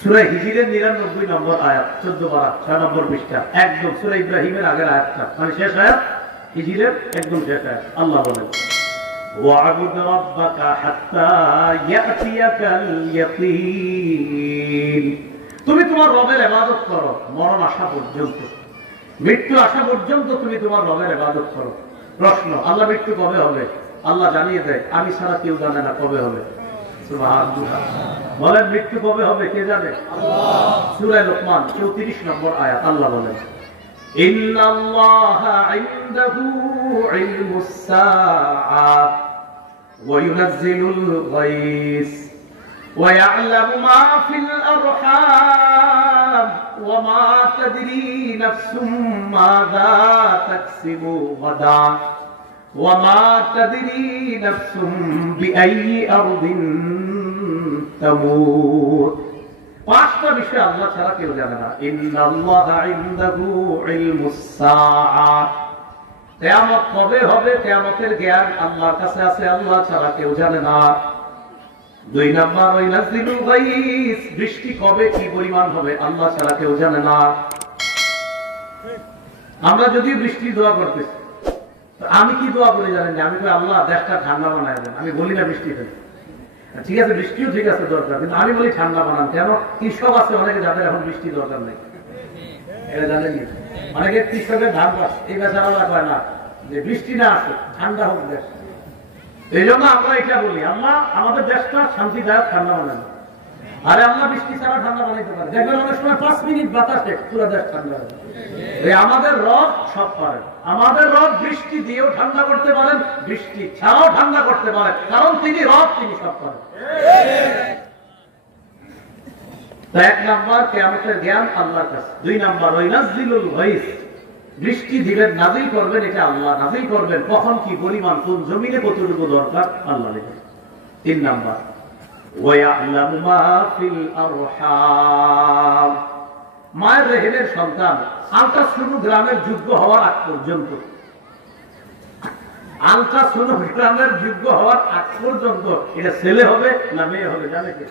সূরা হিজরের 99 নম্বর আয়াত, 14 পারা 6 নম্বর পৃষ্ঠা, একদম সূরা ইব্রাহিমের আগের আয়াতটা, মানে শেষ আয়াত, হিজরের একদম শেষ আয়াত। আল্লাহ বলেন ওয়া'বুদ রাব্বাকা হাত্তা ইয়াতিয়াকাল ইয়াকিন, তুমি তোমার রবের ইবাদত করো মরণ আসা পর্যন্ত, মৃত্যু আসা পর্যন্ত তুমি তোমার রবের ইবাদত করো। প্রশ্ন, আল্লাহ মৃত্যু কবে হবে? আল্লাহ জানিয়ে দেয়, আমি ছাড়া কেউ জানে না কবে হবে। সুবহানাল্লাহ। বলেন মৃত্যু কবে হবে কে জানে? আল্লাহ। সূরা লোকমান 34 নম্বর আয়াত, আল্লাহ বলেন ইন্নাল্লাহা ইনদাহু ইলমুস সাআ ওয়া ইউনাজ্জিলুল গায়স ওয়া ইয়া'লামু মা ফিল আরহাম ওয়া মা তাদরি নাফসুম মাযা তাকসিবু গাদা ওয়া মা তাদরি নাফসুম বিআইয়ি আরদিন তামুত। পাঁচটা বিষয় আল্লাহ ছাড়া কেউ জানে না। ইন্নাল্লাহা ইনদাহু ইলমুস সাআ, কিয়ামত কবে হবে কিয়ামতের জ্ঞান আল্লাহর কাছে আছে, আল্লাহ ছাড়া কেউ জানে না। 2 নাম্বার ওয়াইনাজিলুল গায়স, বৃষ্টি কবে কি পরিমাণ হবে আল্লাহ ছাড়া কেউ জানে না। আমরা যদি বৃষ্টি দোয়া করতেছি, আমি কি দোয়া করি জানেন? আমি কই আল্লাহ দেশটা ঠান্ডা বানায় দেন। আমি বলি না বৃষ্টি দেন, ঠিক আছে বৃষ্টিও ঠিক আছে দরকার, কিন্তু আমি বলি ঠান্ডা বানান। কেন? কৃষক আছে অনেকে যাদের এখন বৃষ্টি দরকার নেই, এটা জানেন? অনেকে কৃষকের ধান চাষ, এই বেচারা কয় না যে বৃষ্টি না আসে ঠান্ডা হোক দেশ। এই জন্য আমরা এটা বলি আল্লাহ আমাদের দেশটা শান্তিদায়ক ঠান্ডা বানান। আরে আল্লাহ বৃষ্টি ছাড়া ঠান্ডা বানাইতে পারে। দেখবেন অনেক সময় 5 মিনিট বাতাসে পুরো দেশ ঠান্ডা হবে। আমাদের রব সব পারেন, আমাদের রব বৃষ্টি দিয়েও ঠান্ডা করতে পারেন, বৃষ্টি ছাড়াও ঠান্ডা করতে পারেন, কারণ তিনি রব, তিনি সব পারেন। তো 1 নাম্বার কিয়ামতের জ্ঞান আল্লাহর কাছে। 2 নাম্বার ওয়াইনাজিলুল গায়স, বৃষ্টি দিবেন নাযিল করবেন, এটা আল্লাহ নাযিল করবেন, কখন কি পরিমাণ কোন জমিনে কতটুকু দরকার আল্লাহ জানেন। 3 নাম্বার ওয়া'লামু মা ফিল আরহাম, মায়ের রেহেমের সন্তান আলট্রাসোনোগ্রামের যোগ্য হওয়ার আগ পর্যন্ত, আলট্রাসোনোগ্রামের যোগ্য হওয়ার আগ পর্যন্ত এটা ছেলে হবে না মেয়ে হবে জানে কি?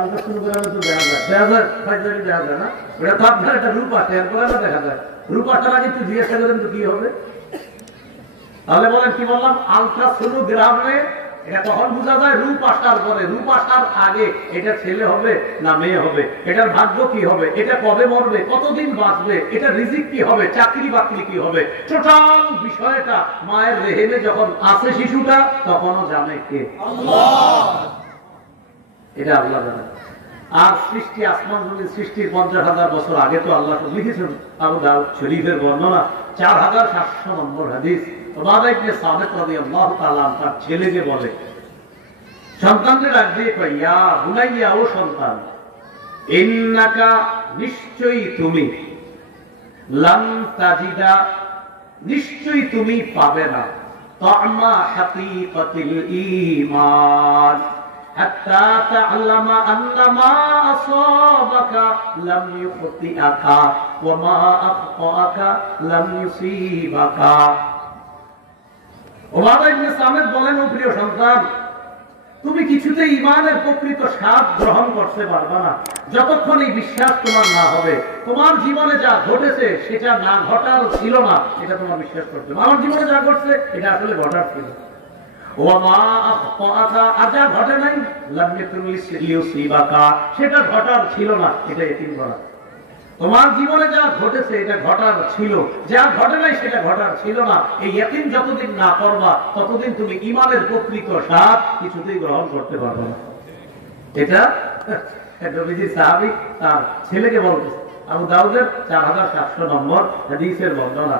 আলট্রাসোনোগ্রামে তো দেখা যায় না, ওটা তো আপনার একটা রূপ আছে, এরপরে না দেখা যায়। রূপ আসার আগে একটু জিজ্ঞাসা করেন তো কি হবে? তাহলে বলেন কি বললাম? আলট্রাসোনোগ্রামে এটা কখন বোঝা যায়? রূপ আসার পরে। রূপ আসার আগে এটা ছেলে হবে না মেয়ে হবে, এটার ভাগ্য কি হবে, এটা কবে মরবে, কতদিন বাঁচবে, এটা রিজিক কি হবে, চাকরি বাকরি কি হবে, টোটাল বিষয়টা মায়ের রেহেমে যখন আছে শিশুটা তখনও জানে কে? আল্লাহ। এটা আল্লাহ জানে। আর সৃষ্টি, আসমান জমিন সৃষ্টির 50,000 বছর আগে তো আল্লাহ লিখেছেন। আবু দাউদ শরীফের বর্ণনা 4700 নম্বর হাদিস। তার ছেলেকে বলে, সন্তানদের ডাক দিয়ে কয়, ইয়া বুনাইয়া, ও সন্তান, ইন্নাকা, নিশ্চয়ই তুমি, লান তাজিদা, নিশ্চয়ই তুমি পাবে না, তা'মা হাকীকাতিল ঈমান, হাত্তা তা'লামা আন্না মা আসাবাকা লাম ইউখতিআকা ওয়া মা আখতাআকা লাম ইউসিবাকা। ওবাদা ইবনে সামিত বলেন, ও প্রিয় সন্তান, তুমি কিছুতে ঈমানের প্রকৃত স্বাদ গ্রহণ করতে পারবে না যতক্ষণ এই বিশ্বাস তোমার না হবে তোমার জীবনে যা ঘটেছে সেটা না ঘটার ছিল না, এটা তোমার বিশ্বাস করতে হবে। আমার জীবনে যা ঘটছে এটা আসলে ঘটার ছিল। ওয়া মা আখতাআকা, যা ঘটে নাই, লাম ইয়াকুন লিইউসিবাকা, সেটা ঘটার ছিল না, এটা ইয়াকিন করা। তোমার জীবনে যা ঘটেছে এটা ঘটার ছিল, যা ঘটে নাই সেটা ঘটার ছিল না, এই ইয়াকিন যতদিন না করবা ততদিন তুমি ঈমানের প্রকৃত স্বাদ কিছুতেই গ্রহণ করতে পারবে না। এটা নবীজি সাহাবী তার ছেলেকে বলতেছে। আবু দাউদের 4700 নম্বর হাদিসের বর্ণনা।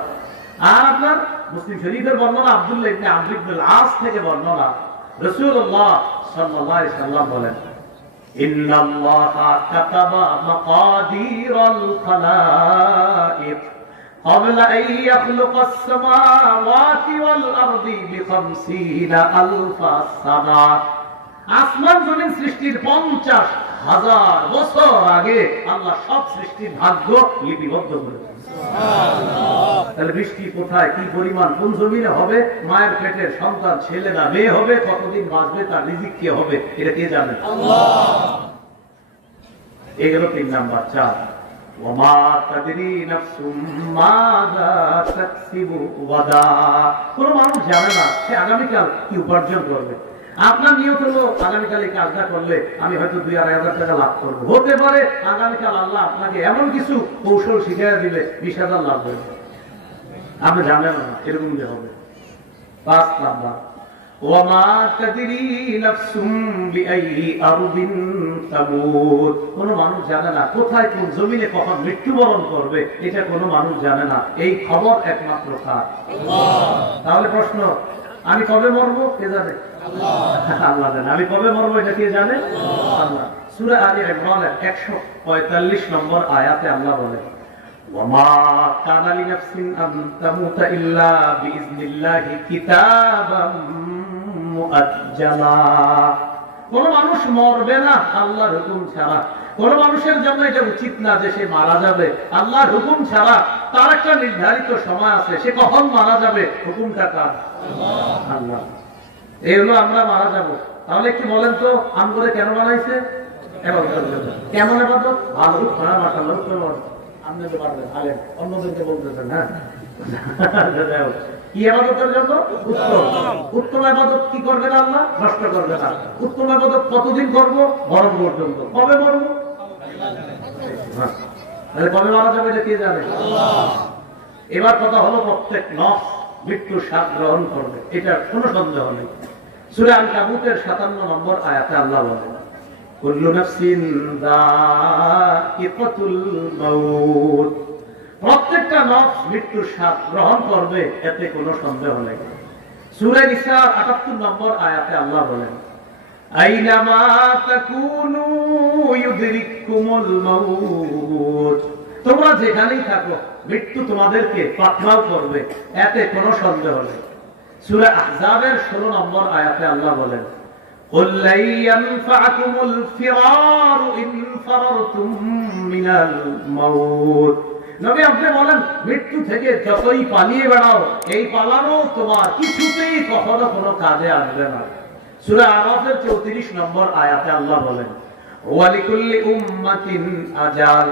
আর আপনার মুসলিম শরীফের বর্ণনা আব্দুল্লাহ ইবনে আমর ইবনুল আস থেকে বর্ণনা। রাসূলুল্লাহ সাল্লাল্লাহু আলাইহি ওয়াসাল্লাম বলেন, ইন্নাল্লাহা কাতাবা মাকাদিরাল খালাইক ক্বাবলা আন ইয়াখলুকাস সামাওয়াতি ওয়াল আরদি বি50,000 সানা। আসমান জমিন সৃষ্টির 50 হাজার বছর আগে আল্লাহ সব সৃষ্টির ভাগ্য লিপিবদ্ধ করেছেন। তাহলে বৃষ্টি কোথায়, কি পরিমাণ, কোন জমিনে হবে, মায়ের পেটের সন্তান ছেলে না মেয়ে হবে, কতদিন বাঁচবে, তার রিজিক কি হবে, এটা কে জানে? এই হলো 3 নাম্বার। 4 ওমা তাদরি নাফসুম মাযা তাকসিবু গাদা। কোন মানুষ জানে না সে আগামীকাল কি উপার্জন করবে। আপনার নিয়ত হলো আগামীকাল এই কাজটা করলে আমি হয়তো 2-2.5 টাকা লাভ করবো। হতে পারে আগামীকাল আল্লাহ আপনাকে এমন কিছু কৌশল শিখিয়ে দিলে 20,000 লাভ হবে, আপনি জানেন না এরকম যে হবে। 5 নাম্বার ওমা তাদরি নাফসুম বিআইয়ি আরদিন তামুত। কোন মানুষ জানে না কোথায় কোন জমিনে কখন মৃত্যুবরণ করবে, এটা কোনো মানুষ জানে না। এই খবর একমাত্র কার? আল্লাহ। তাহলে প্রশ্ন, আমি কবে মরবো কে জানে? আল্লাহ জানে। আমি কবে মরবো এটা কে জানে? আল্লাহ। সূরা আলী ইমরানের 145 নম্বর আয়াতে আল্লাহ বলেন ওমা কানা লিনাফসিন আন তামুতা ইল্লা বিইজনিল্লাহি কিতাবাম মুআজ্জালা। কোন মানুষ মরবে না আল্লাহর হুকুম ছাড়া। কোন মানুষের জন্য এটা উচিত না যে সে মারা যাবে আল্লাহর হুকুম ছাড়া। তার একটা নির্ধারিত সময় আছে, সে কখন মারা যাবে, হুকুমটা কার? আল্লাহ। এই হলো আমরা মারা যাব। তাহলে একটু বলেন তো আমগরে কেন বানাইছে? কেমন ইবাদত? ভালো মাশাআল্লাহ, আপনি তো পারবেন, আলেম অন্যদেরকে বলতেছেন। হ্যাঁ, কি ইবাদতের জন্য? উত্তম। উত্তম ইবাদত কি করবে না আল্লাহ? নষ্ট করবে না। উত্তম ইবাদত কতদিন করব? মরণ পর্যন্ত। কবে মরব? তাহলে কবে মারা যাবে এটা কে জানে? আল্লাহ। এবার কথা হলো প্রত্যেক নফস মৃত্যুর স্বাদ গ্রহণ করবে, এটা কোনো সন্দেহ নেই। সূরা আনকাবুতের 57 নম্বর আয়াতে আল্লাহ বলেন কুল্লু নাফসিন যায়িকাতুল মাউত। প্রত্যেকটা নফস মৃত্যুর স্বাদ গ্রহণ করবে, এতে কোনো সন্দেহ নেই। সূরা নিসার 78 নম্বর আয়াতে আল্লাহ বলেন আইনামা তাকুনু ইউদরিকুমুল মাউত। তোমরা যেখানেই থাকো মৃত্যু তোমাদেরকে পাকড়াও করবে, এতে কোনো সন্দেহ নেই। সূরা আহজাবের 16 নম্বর আয়াতে আল্লাহ বলেন قل لن ينفعكم الفرار إن فررتم من الموت। নবী আপনি বলেন মৃত্যু থেকে যতই পালিয়ে বেড়াও, এই পালানো তোমার কিছুতেই কখনো কোনো কাজে আসবে না। সূরা আরাফের 34 নম্বর আয়াতে আল্লাহ বলেন ওয়ালিকুল্লি উম্মাতিন আজাল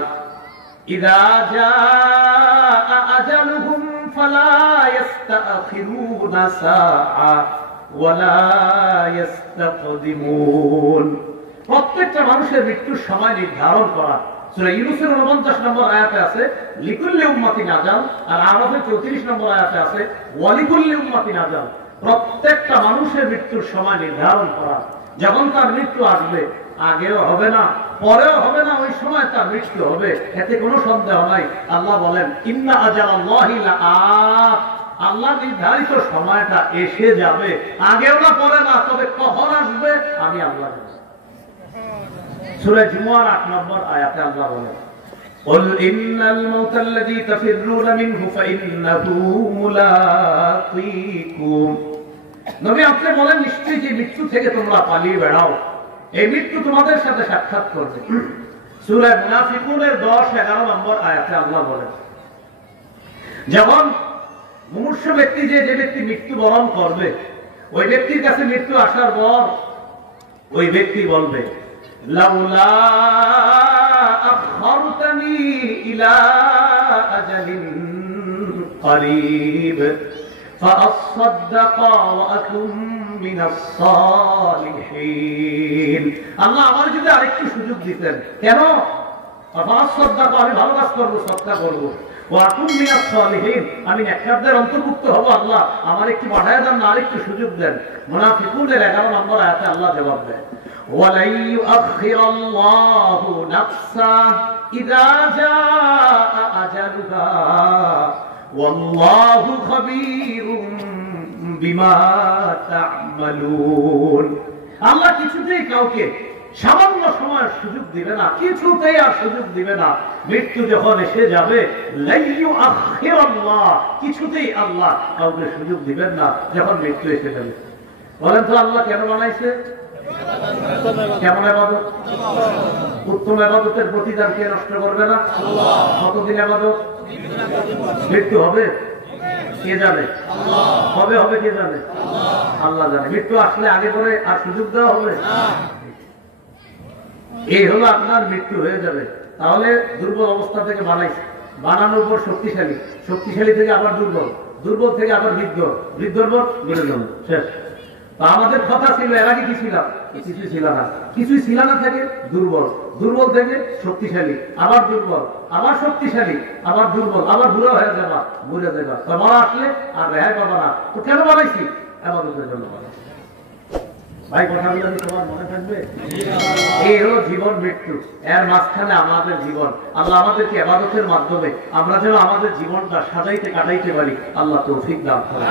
ইযা জাআ আজালুহুম ফালা ইস্তাখিরুনা সাআ ওয়ালা ইস্তাকদিমুন। প্রত্যেকটা মানুষের মৃত্যুর সময় নির্ধারণ করা। সূরা ইউনূসের 49 নম্বর আয়াতে আছে লিকুল্লি উম্মাতিন আজাল, আর আরাফের 34 নম্বর আয়াতে আছে ওয়ালিকুল্লি উম্মাতিন আজাল। প্রত্যেকটা মানুষের মৃত্যুর সময় নির্ধারণ করা। যখন তার মৃত্যু আসবে, আগেও হবে না পরেও হবে না, ওই সময় তার মৃত্যু হবে, এতে কোনো সন্দেহ নাই। আল্লাহ বলেন ইন্না আজালাল্লাহি লাআত। আল্লাহ নির্ধারিত সময়টা এসে যাবে, আগেও না পরে না, তবে কখন আসবে আমি আল্লাহ জানি। সূরা জুমুয়ার 8 নম্বর আয়াতে আল্লাহ বলেন قل إن الموت الذي تفرون منه فإنه ملاقيكم। নবী আপনি বলেন নিশ্চয়ই যে মৃত্যু থেকে তোমরা পালিয়ে বেড়াও, এই মৃত্যু তোমাদের সাথে সাক্ষাৎ করবে। সূরা মুনাফিকুনের 10-11 নম্বর আয়াতে আল্লাহ বলেন যখন মুমূর্ষু ব্যক্তি যে ব্যক্তি মৃত্যুবরণ করবে, ওই ব্যক্তির কাছে মৃত্যু আসার পর ওই ব্যক্তি বলবে লাউলা আখরতানি ইলা আজালিন করিব ফাআসাদদাক ওয়া আকুম মিনাস সালিহিন। আল্লাহ আমার যদি আরেকটু সুযোগ দিতেন, কেন? ফাআসাদদাক, আমি ভালো কাজ করব, সদকা করব, ওয়া আকুম মিনাস সালিহিন, আমি নেককারদের অন্তর্ভুক্ত হব। আল্লাহ আমার একটু বাড়ায় দেন না, আরেকটু সুযোগ দেন। মুনাফিকুনের 11 নম্বর আয়াতে আল্লাহ জবাব দেয় ওয়ালাই ইউআখিরাল্লাহু নাফসা ইযা জাআ আজালুহা ওয়াল্লাহু খাবীরুম বিমা তা'মালুন। আল্লাহ কিছুতেই কাউকে সামান্য সময়ের সুযোগ দিবে না, কিছুতেই আর সুযোগ দিবে না। মৃত্যু যখন এসে যাবে লাইয়ু আখিরাল্লাহ, কিছুতেই আল্লাহ কাউকে সুযোগ দিবেন না যখন মৃত্যু এসে যাবে। বলেন তো আল্লাহ কেন বানাইছে? কেমন ইবাদত? উত্তম ইবাদতের প্রতিদান কে নষ্ট করবে না? কতদিন ইবাদত? মৃত্যু হবে কে জানে? কবে হবে কে জানে? আল্লাহ জানে। মৃত্যু আসলে আগে পরে আর সুযোগ দেওয়া হবে? এই হলো আপনার মৃত্যু হয়ে যাবে। তাহলে দুর্বল অবস্থা থেকে বানাইছে, বানানোর পর শক্তিশালী, শক্তিশালী থেকে আবার দুর্বল, দুর্বল থেকে আবার বৃদ্ধ, বৃদ্ধর পর বেড়ে গেল, শেষ। আমাদের কথা ছিল এর আগে কি ছিলাম? কিছুই ছিল না। কিছুই ছিল না থেকে দুর্বল, দুর্বল থেকে শক্তিশালী, আবার দুর্বল, আবার শক্তিশালী, আবার দুর্বল, আবার বুড়ো হয়ে যাবা, বুড়ে যাবা। তোমার আসলে আর রেহাই পাবা না। তো কেন বানাইছি? আমাদের জন্য বানাইছি। ভাই কথাগুলো কি তোমার মনে থাকবে? এই হলো জীবন মৃত্যু, এর মাঝখানে আমাদের জীবন। আল্লাহ আমাদেরকে ইবাদতের মাধ্যমে আমরা যেন আমাদের জীবনটা সাজাইতে কাটাইতে পারি, আল্লাহ তৌফিক দান করেন।